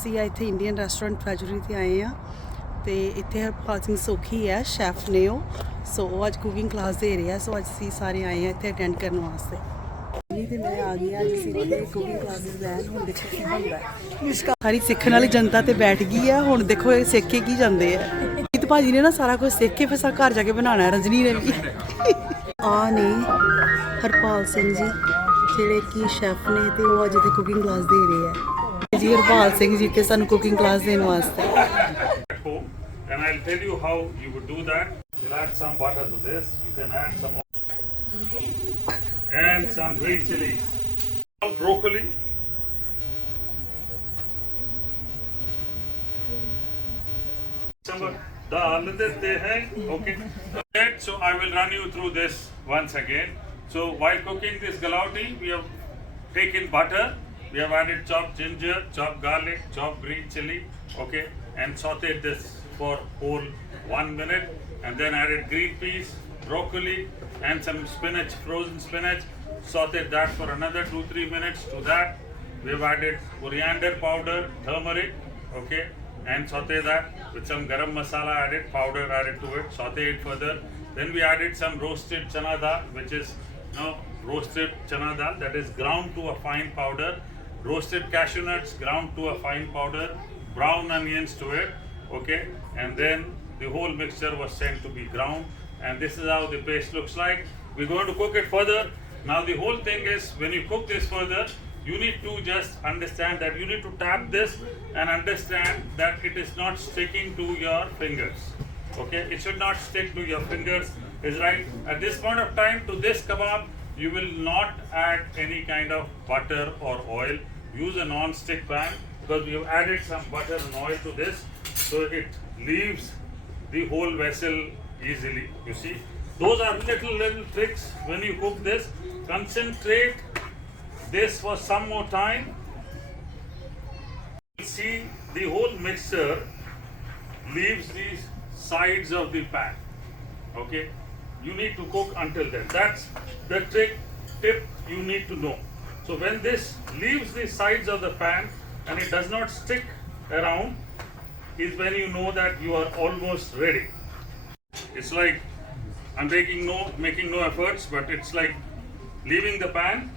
ਅਸੀਂ ਇੱਥੇ Indian restaurant ਫੈਜੂਰੀ ਤੇ ਆਏ ਆ ਤੇ ਇੱਥੇ ਹਰਪਾਲ ਸਿੰਘ ਸੋਖੀ ਹੈ ਸ਼ੈਫ ਨੇ ਉਹ ਸੋ ਉਹ ਅੱਜ ਕੁਕਿੰਗ ਕਲਾਸ ਦੇ ਰਿਹਾ ਸੋ ਅੱਜ ਅਸੀਂ ਸਾਰੇ ਆਏ ਆ ਇੱਥੇ ਅਟੈਂਡ ਕਰਨ ਵਾਸਤੇ ਨਹੀਂ ਤੇ ਮੈਂ ਆ ਗਈ ਅੱਜ ਅਸੀਂ ਇੱਥੇ ਕੁਕਿੰਗ ਕਲਾਸਿਸ ਲੈਣ ਹੁਣ ਦੇਖੋ ਕੀ ਹੁੰਦਾ ਸਾਰੀ ਸਿੱਖਣ ਵਾਲੀ ਜਨਤਾ ਤੇ ਬੈਠ ਗਈ ਆ ਹੁਣ ਦੇਖੋ ਇਹ ਸਿੱਖ ਕੇ ਕੀ ਜਾਂਦੇ ਆ ਜੀਤ ਭਾਜੀ ਨੇ ਨਾ ਸਾਰਾ ਕੁਝ ਸਿੱਖ ਕੇ ਫਿਰ ਸਾ ਘਰ ਜਾ ਕੇ ਬਣਾਉਣਾ ਰਜਨੀ ਨੇ ਵੀ ਆ ਨੇ ਹਰਪਾਲ ਸਿੰਘ ਜੀ ਜਿਹੜੇ ਕਿ ਸ਼ੈਫ ਨੇ ਤੇ ਉਹ ਅੱਜ ਇੱਥੇ ਕੁਕਿੰਗ ਕਲਾਸ ਦੇ ਰਹੇ ਆ ਜੀ ਹਰਪਾਲ ਸਿੰਘ ਜੀ ਤੇ ਸਾਨੂੰ ਕੁਕਿੰਗ ਕਲਾਸ ਦੇਣ ਵਾਸਤੇ and I'll tell you how you would do that. We'll add some butter to this. You can add some and some green chilies, broccoli, some daal dete hain. Okay, so I will run you through this once again. So while cooking this galauti, we have taken butter. We have added chopped ginger, chopped garlic, chopped green chili, okay, and sauteed this for whole 1 minute, and then added green peas, broccoli, and some spinach, frozen spinach. Sauteed that for another 2-3 minutes. To that, we have added coriander powder, turmeric, okay, and saute that with some garam masala added, powder added to it. Saute it further. Then we added some roasted chana dal, which is roasted chana dal that is ground to a fine powder. Roasted cashew nuts ground to a fine powder, brown onions to it, okay, and then the whole mixture was sent to be ground, and this is how the paste looks like. We're going to cook it further. Now the whole thing is, when you cook this further, you need to just understand that you need to tap this and understand that it is not sticking to your fingers, okay, it should not stick to your fingers, is right. At this point of time, to this kebab you will not add any kind of butter or oil. Use a non-stick pan, because we have added some butter and oil to this, so it leaves the whole vessel easily. You see, those are little tricks when you cook this. Concentrate this for some more time. See, the whole mixture leaves the sides of the pan, okay. You need to cook until then. That's the tip you need to know. So when this leaves the sides of the pan and it does not stick around, is when you know that you are almost ready. It's like I'm making no efforts, but it's like leaving the pan,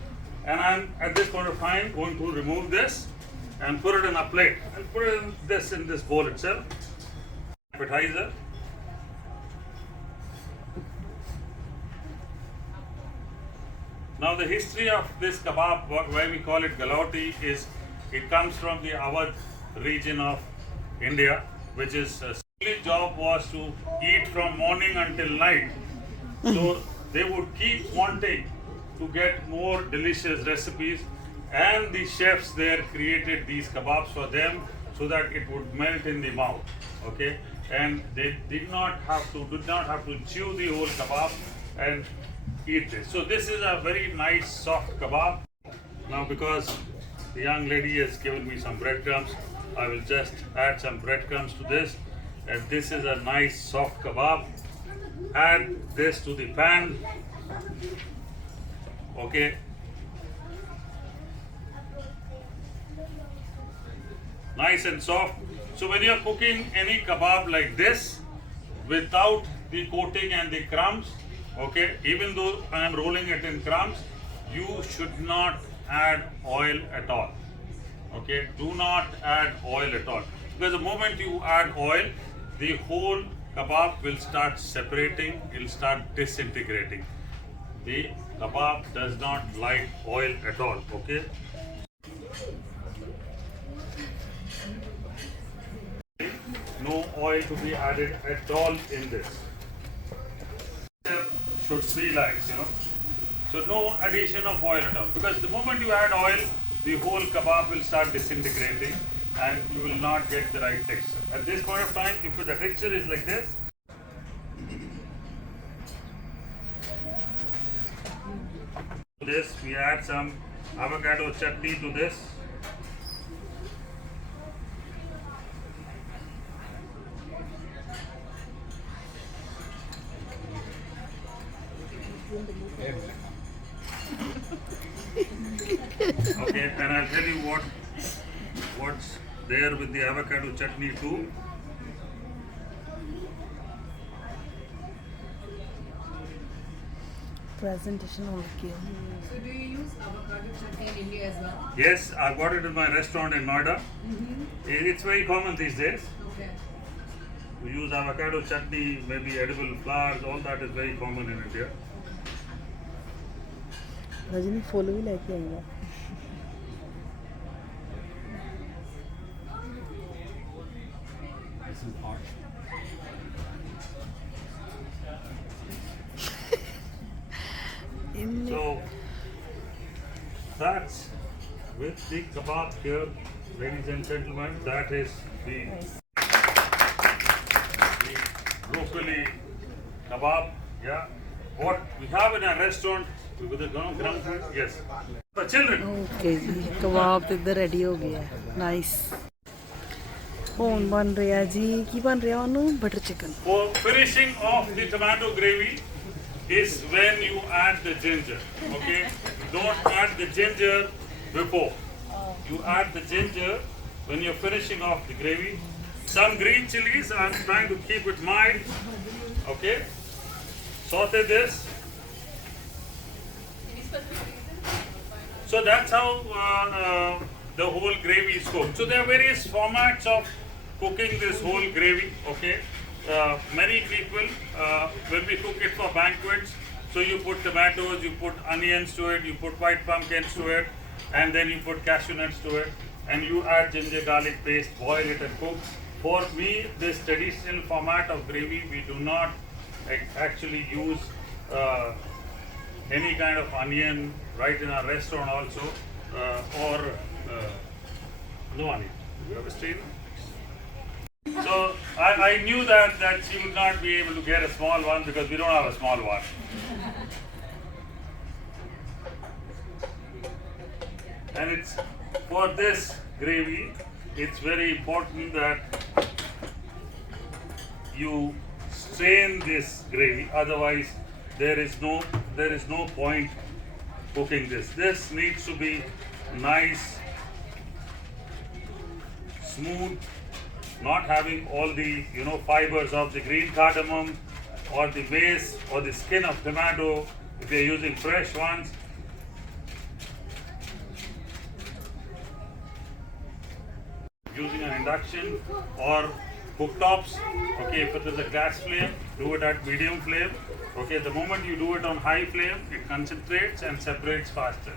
and I'm at this point of time going to remove this and put it in a plate. I'll put in this bowl itself. Appetizer. Now the history of this kebab, why we call it galauti, is it comes from the Awadh region of India, which is only job was to eat from morning until night. So they would keep wanting to get more delicious recipes, and the chefs there created these kebabs for them so that it would melt in the mouth, okay, and they did not have to chew the whole kebab and eat this. So this is a very nice soft kebab. Now because the young lady has given me some breadcrumbs, I will just add some breadcrumbs to this, and this is a nice soft kebab. Add this to the pan, okay. Nice and soft. So when you are cooking any kebab like this without the coating and the crumbs, okay, even though I am rolling it in crumbs, you should not add oil at all, okay. Do not add oil at all, because the moment you add oil, the whole kebab will start separating, it will start disintegrating. The kebab does not like oil at all, okay. No oil to be added at all in this. Should be like, so no addition of oil at all, because the moment you add oil, the whole kebab will start disintegrating and you will not get the right texture. At this point of time, if the texture is like this, we add some avocado chutney to this. Okay, and I'll tell you what's there with the avocado chutney too. Presentation on the So do you use avocado chutney in India as well? Yes, I got it in my restaurant in Noida. It's very common these days. Okay. We use avocado chutney, maybe edible flowers, all that is very common in India. Rajni फूल भी लेके आई है So that's with the kebab here, ladies and gentlemen. That is the broccoli kebab. Yeah, what we have in our restaurant with the ground yes, for children. Okay ਜੀ ਕਬਾਬ ਤੇ ਇੱਧਰ ready ਹੋ ਗਿਆ nice ਹੁਣ ਬਣ ਰਿਹਾ ਜੀ ਕੀ ਬਣ ਰਿਹਾ ਉਹਨੂੰ butter chicken For finishing off the tomato gravy is when you add the ginger. Okay, don't add the ginger before. You add the ginger when you're finishing off the gravy. Some green chilies. I'm trying to keep it mild. Okay, saute this. So that's how the whole gravy is cooked. So there are various formats of cooking this whole gravy. Okay, many people when we cook it for banquets, so you put tomatoes, you put onions to it, you put white pumpkins to it, and then you put cashew nuts to it, and you add ginger garlic paste, boil it and cook. For me, this traditional format of gravy, we do not actually use any kind of onion right in our restaurant also, or no onion. You have a strainer? So I knew that she would not be able to get a small one because we don't have a small one. And it's for this gravy, it's very important that you strain this gravy. Otherwise, there is no point cooking this. This needs to be nice, smooth, not having all the fibers of the green cardamom or the base or the skin of tomato if you're using fresh ones. Using an induction or cooktops, okay, if it is a gas flame, do it at medium flame. Okay, the moment you do it on high flame, it concentrates and separates faster.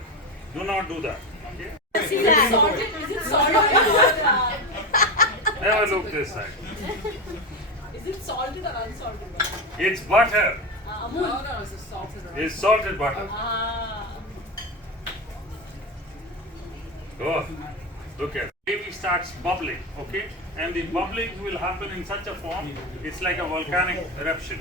Do not do that. Okay. Is it salted? Never look this side. Is it salted or unsalted? It's butter. No, it's salted. It's salted butter. Oh, look at it. Gravy starts bubbling, okay? And the bubbling will happen in such a form, it's like a volcanic eruption.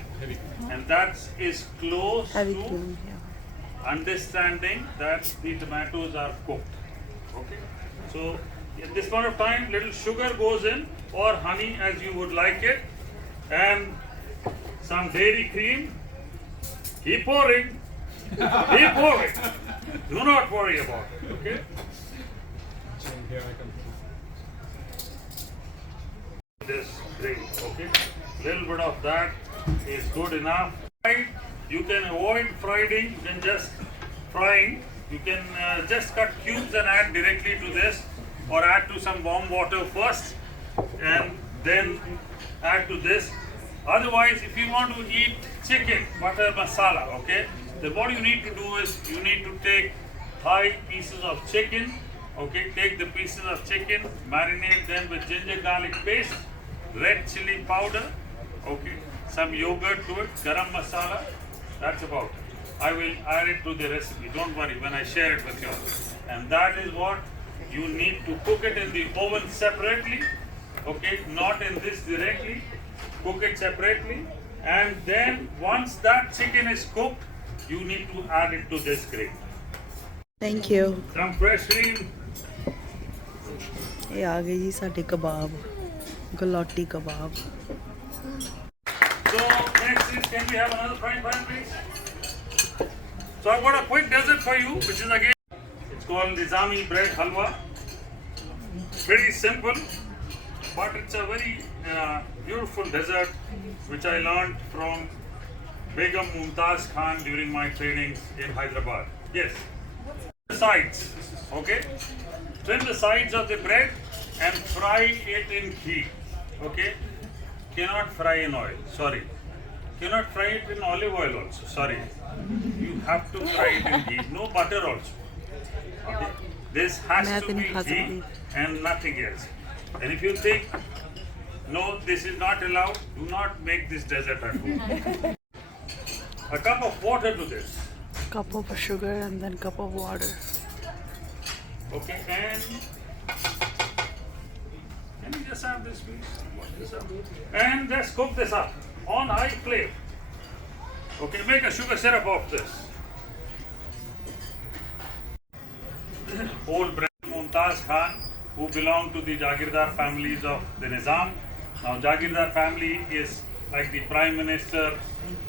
And that is close heavy to cream yeah. understanding that the tomatoes are cooked. Okay? So at this point of time, little sugar goes in or honey as you would like it, and some dairy cream. Keep pouring. Keep pouring. Do not worry about it. Okay? This gravy, okay? Little bit of that is good enough. You can avoid frying. You can just frying. You can just cut cubes and add directly to this, or add to some warm water first, and then add to this. Otherwise, if you want to eat chicken butter masala, okay, then what you need to do is you need to take 5 pieces of chicken. Okay, take the pieces of chicken, marinate them with ginger garlic paste, red chili powder, okay, some yogurt to it, garam masala. That's about it. I will add it to the recipe. Don't worry when I share it with you. And that is what you need to cook it in the oven separately. Okay, not in this directly. Cook it separately. And then once that chicken is cooked, you need to add it to this gravy. Thank you Some fresh cream. ਇਹ ਆ ਗਏ ਜੀ ਸਾਡੇ ਕਬਾਬ ਗਲੋਟੀ ਕਬਾਬ So next is, can we have another frying pan, please? So I've got a quick dessert for you, which is again, it's called Nizami bread halwa. Very simple, but it's a very beautiful dessert which I learned from Begum Mumtaz Khan during my trainings in Hyderabad. Yes. The sides, okay? Trim the sides of the bread and fry it in ghee, okay? Cannot fry in oil, sorry. Cannot fry it in olive oil also, sorry. You have to fry it in ghee, no butter also. Okay? This has to be ghee and nothing else. And if you think, no, this is not allowed, do not make this dessert at home. A cup of water to this. Cup of sugar and then cup of water. Okay, and can you just have this please? This up. And let's cook this up on high flame. Okay, make a sugar syrup of this. Whole bread Mumtaz Khan, who belonged to the Jagirdar families of the Nizam. Now Jagirdar family is like the Prime Minister's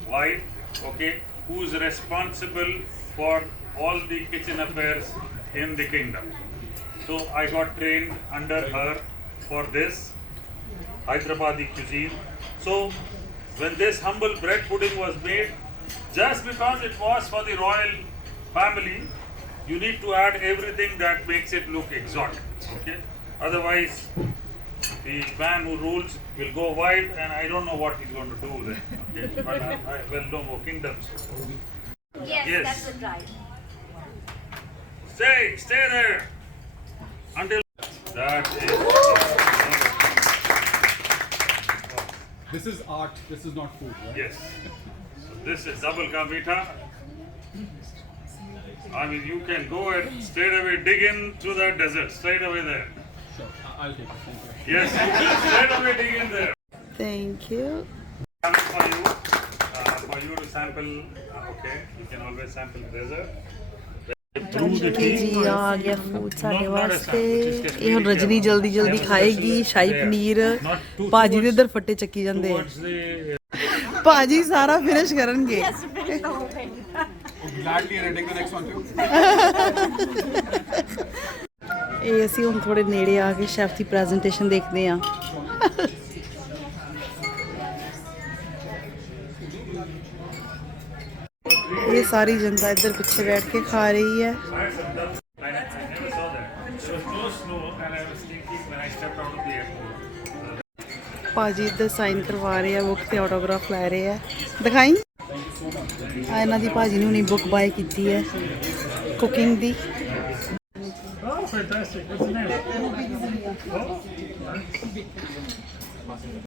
wife. Okay, who is responsible for all the kitchen affairs in the kingdom. So I got trained under her for this Hyderabadi cuisine. So when this humble bread pudding was made, just because it was for the royal family, you need to add everything that makes it look exotic. Okay, otherwise the man who rules will go wild, and I don't know what he's going to do then. Okay? But I well know more kingdoms. Yes, that's it, right. Stay there until that is. This is art. This is not food. Right? Yes. So this is double ka meetha. I mean, you can go and straight away dig in through that desert, straight away there. Sure. I'll take it. Thank you. Yes, you can straight away dig in there. Thank you. For you to sample, okay, you can always sample the dessert. ਕਿ ਜੀ ਆ ਗਿਆ food ਸਾਡੇ ਵਾਸਤੇ। ਇਹ ਹੁਣ ਰਜਨੀ ਜਲਦੀ ਜਲਦੀ ਖਾਏਗੀ ਸ਼ਾਹੀ ਪਨੀਰ। ਭਾਜੀ ਦੇ ਇੱਧਰ ਫੱਟੇ ਚੱਕੀ ਜਾਂਦੇ ਆ। ਭਾਜੀ ਸਾਰਾ ਫਿਨਿਸ਼ ਕਰਨਗੇ। Gladly reading the next one too. ਇਹ ਅਸੀਂ ਹੁਣ ਥੋੜੇ ਨੇੜੇ ਆ ਕੇ ਸ਼ੈਫ ਦੀ ਪ੍ਰੈਜੈਂਟੇਸ਼ਨ ਦੇਖਦੇ ਆ। ਇਹ ਸਾਰੀ ਜਨਤਾ ਇੱਧਰ ਪਿੱਛੇ ਬੈਠ ਕੇ ਖਾ ਰਹੀ ਹੈ। I never saw that. There was no snow, and I was thinking when I stepped out of the airport. ਭਾਜੀ ਇੱਧਰ ਸਾਈਨ ਕਰਵਾ ਰਹੇ ਆ, ਬੁੱਕ ਤੇ ਆਟੋਗ੍ਰਾਫ ਲੈ ਰਹੇ ਆ। ਦਿਖਾਈ ਆ ਇਹਨਾਂ ਦੀ ਭਾਜੀ ਨੇ ਹੁਣੀ ਬੁੱਕ ਬਾਏ ਕੀਤੀ ਹੈ cooking the. Oh, fantastic! What's the name? Oh.